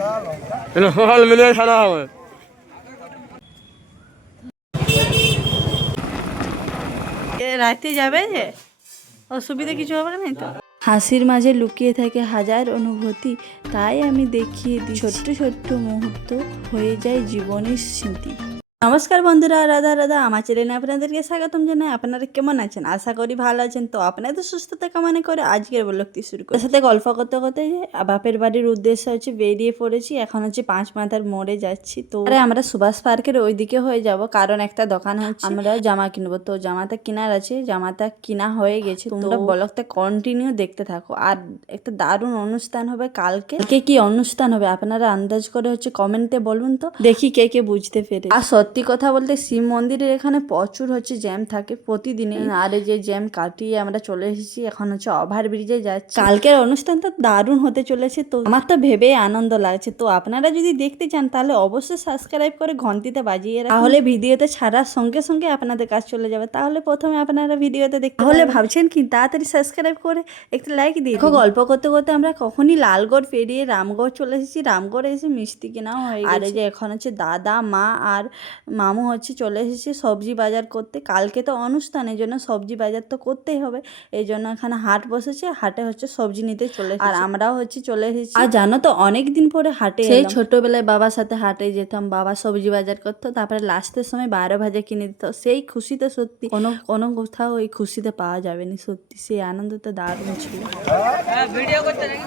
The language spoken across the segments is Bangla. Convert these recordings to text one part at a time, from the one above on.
সকাল মিলে ছাড়া হবে। রাতে যাবে যে অসুবিধা কিছু হবে না তো। হাসির মাঝে লুকিয়ে থাকে হাজার অনুভূতি, তাই আমি দেখিয়ে দিই ছোট্ট ছোট্ট মুহূর্ত হয়ে যায় জীবনের স্মৃতি। নমস্কার বন্ধুরা, রাধা রাধা আমার চ্যানেলে আপনাদেরকে স্বাগতম জানাই। আপনারা কেমন আছেন? আশা করি ভালো আছেন। তো আপনাদের সুস্থতা কামনা করে আজকের ব্লগটি শুরু করি। সাথে গল্প করতে করতে বাপের বাড়ির উদ্দেশ্যে হচ্ছে বেরিয়ে পড়েছি। এখন হচ্ছে 5 মাথার মোড়ে যাচ্ছি। তো আমরা সুভাষ পার্কের ওইদিকে হয়ে যাব, কারণ একটা দোকান হচ্ছে আমরা জামা কিনবো। তো জামাটা কেনার আছে, জামাটা কিনা হয়ে গেছে। তোমরা ব্লগটা কন্টিনিউ দেখতে থাকো। আর একটা দারুণ অনুষ্ঠান হবে কালকে। কি অনুষ্ঠান হবে আপনারা আন্দাজ করে হচ্ছে কমেন্টে বলুন তো, দেখি কে কে বুঝতে পেরে। আর সত্যি কথা বলতে শিব মন্দিরের এখানে প্রচুর হচ্ছে জ্যাম থাকে প্রতিদিনে। আর এই যে জ্যাম কাটিয়ে আমরা চলে এসেছি, এখন হচ্ছে ওভার ব্রিজে যাচ্ছি। কালকের অনুষ্ঠানটা দারুণ হতে চলেছে। তো আমার তো ভেবে আনন্দ লাগছে। তো আপনারা যদি দেখতে চান তাহলে অবশ্যই সাবস্ক্রাইব করে ঘন্টিতে বাজিয়ে রাখুন, তাহলে ভিডিওতে ছাড়ার সঙ্গে সঙ্গে আপনাদের কাছে চলে যাবে। তাহলে প্রথমে আপনারা ভিডিওতে দেখতে, তাহলে ভাবছেন কি তাড়াতাড়ি সাবস্ক্রাইব করে একটু লাইক দিয়ে দেখো। গল্প করতে করতে আমরা কখনই লালগড় পেরিয়ে রামগড় চলে এসেছি। রামগড়ে এসে মিষ্টি কেনাও হয়ে গেছে। আর এই যে এখন হচ্ছে দাদা মা আর মামু হচ্ছে চলে এসেছে সবজি বাজার করতে। কালকে তো অনুষ্ঠানের জন্য সবজি বাজার তো করতেই হবে, এই জন্য এখানে হাট বসেছে। হাটে হচ্ছে সবজি নিতে চলে এসেছে, আর আমরাও হচ্ছে চলে এসেছি। আর জানো তো অনেক দিন পরে হাটে, সেই ছোটবেলায় বাবার সাথে হাটে যেতাম, বাবা সবজি বাজার করতো, তারপরে লাস্টের সময় 12 ভাজা কিনে দিত। সেই খুশিতে সত্যি কোনো কোনো কোথাও ওই খুশিতে পাওয়া যাবে না। সত্যি সেই আনন্দটা দারুণ ছিল। ভিডিও করতে নাকি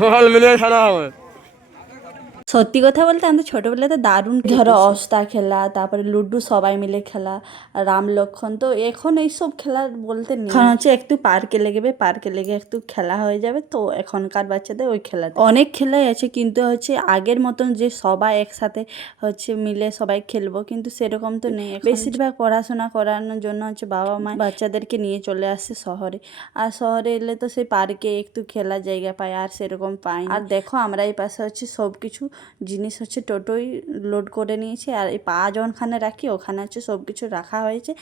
সকাল মিলে ছাড়া হবে। সত্যি কথা বলতে আমাদের ছোটোবেলাতে দারুণ, ধরো অস্তা খেলা, তারপরে লুডো সবাই মিলে খেলা, রাম লক্ষণ। তো এখন এইসব খেলা বলতে নেই। এখন হচ্ছে একটু পার্কে লেগে পার্কে লেগে একটু খেলা হয়ে যাবে। তো এখনকার বাচ্চাদের ওই খেলা অনেক খেলাই আছে, কিন্তু হচ্ছে আগের মতন যে সবাই একসাথে হচ্ছে মিলে সবাই খেলবো, কিন্তু সেরকম তো নেই। বেশিরভাগ পড়াশোনা করানোর জন্য হচ্ছে বাবা মা বাচ্চাদেরকে নিয়ে চলে আসছে শহরে। আর শহরে এলে তো সেই পার্কে একটু খেলার জায়গা পায়, আর সেরকম পাই। আর দেখো আমরা এই পাশে হচ্ছে সব কিছু জিনিস হচ্ছে টোটোই লোড করে নিয়েছি। আর এই পা যখনখানে রাখি ওখানে হচ্ছে সব কিছু রাখা হয়েছে।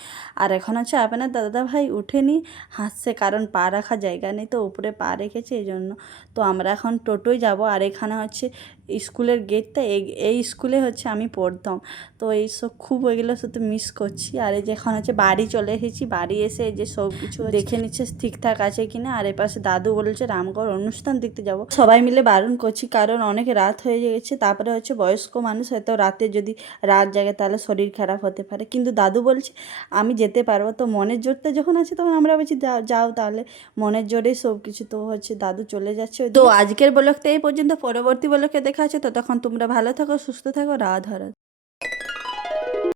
আর এখন হচ্ছে আপনার দাদা ভাই উঠেনি, হাসছে, কারণ পা রাখার জায়গা নেই, তো উপরে পা রেখেছে এই জন্য। তো আমরা এখন টোটোই যাব। আর এখানে হচ্ছে স্কুলের গেটটা, এই স্কুলে হচ্ছে আমি পড়তাম। তো এইসব খুব ওইগুলো সাথে মিস করছি। আর এই যে এখন হচ্ছে বাড়ি চলে এসেছি, বাড়ি এসে এই যে সব কিছু দেখে নিচ্ছে ঠিকঠাক আছে কিনা। আর এই পাশে দাদু বলছে রামগড় অনুষ্ঠান দেখতে যাব। সবাই মিলে বারণ করছি, কারণ অনেক রাত হয়ে গেছে। তারপরে হচ্ছে বয়স্ক মানুষ, হয়তো রাতে যদি রাত জাগে তাহলে শরীর খারাপ হতে পারে। কিন্তু দাদু বলছে আমি যেতে পারবো। তো মনের জোরটা যখন আছে তখন আমরা বলছি যাও, তাহলে মনের জোরেই সব কিছু। তো হচ্ছে দাদু চলে যাচ্ছে। তো আজকের ব্লগটা এই পর্যন্ত, পরবর্তী ব্লগে দেখা আছে। তো তখন তোমরা ভালো থাকো, সুস্থ থাকো, রাধা রাধা।